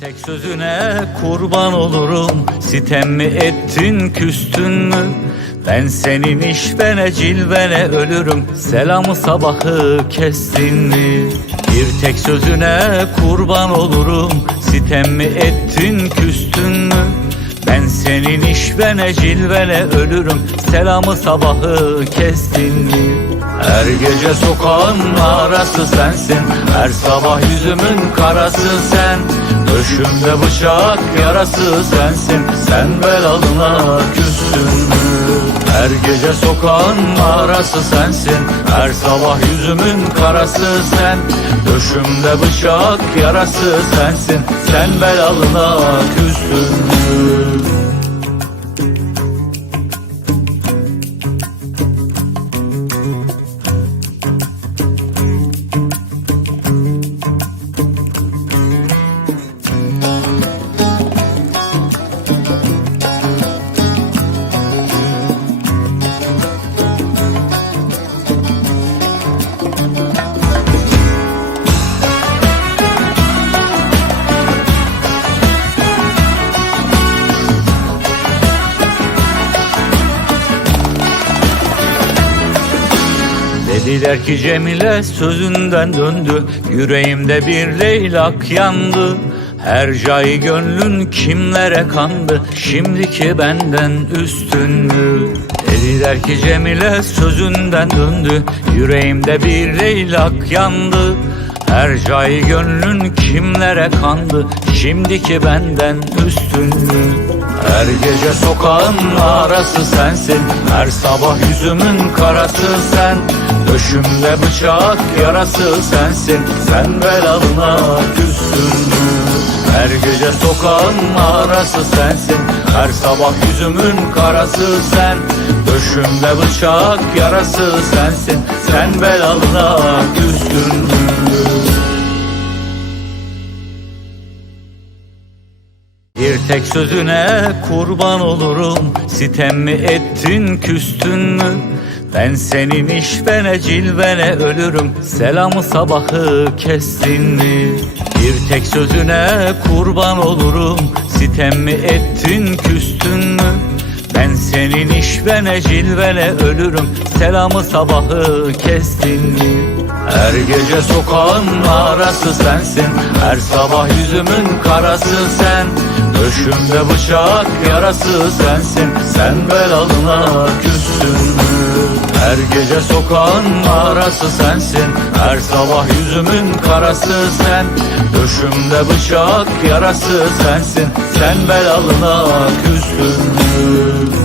Tek sözüne kurban olurum. Sitem mi ettin küstün mü? Ben senin işvene cilvene ölürüm. Selamı sabahı kestin mi? Bir tek sözüne kurban olurum. Sitem mi ettin küstün mü? Ben senin işvene cilvene ölürüm. Selamı sabahı kestin mi? Her gece sokağın arası sensin. Her sabah yüzümün karası sen Döşümde bıçak yarası sensin Sen belalına küstün mü? Her gece sokağın arası sensin Her sabah yüzümün karası sen Döşümde bıçak yarası sensin Sen belalına küstün mü? Dediler ki Cemile sözünden döndü Yüreğimde bir leylak yandı Her cayı gönlün kimlere kandı Şimdiki benden üstün? Dediler ki Cemile sözünden döndü Yüreğimde bir leylak yandı her cayı gönlün kimlere kandı Şimdiki benden üstün? Her gece sokağın arası sensin Her sabah yüzümün karası sen Döşümde bıçak yarası sensin. Sen belalına küstün mü? Her gece sokağın arası sensin. Her sabah yüzümün karası sen. Döşümde bıçak yarası sensin. Sen belalına küstün mü? Bir tek sözüne kurban olurum. Sitem mi ettin küstün mü Ben senin işvene cilvene ölürüm. Selamı sabahı kestin mi? Bir tek sözüne kurban olurum. Sitem mi ettin küstün mü? Ben senin işvene cilvene ölürüm. Selamı sabahı kestin mi? Her gece sokağın arası sensin. Her sabah yüzümün karası sen. Döşümde bıçak yarası sensin. Sen belalına küstün mü? Her gece sokağın arası sensin. Her sabah yüzümün karası sen. Döşümde bıçak yarası sensin. Sen belalına küstün. mü?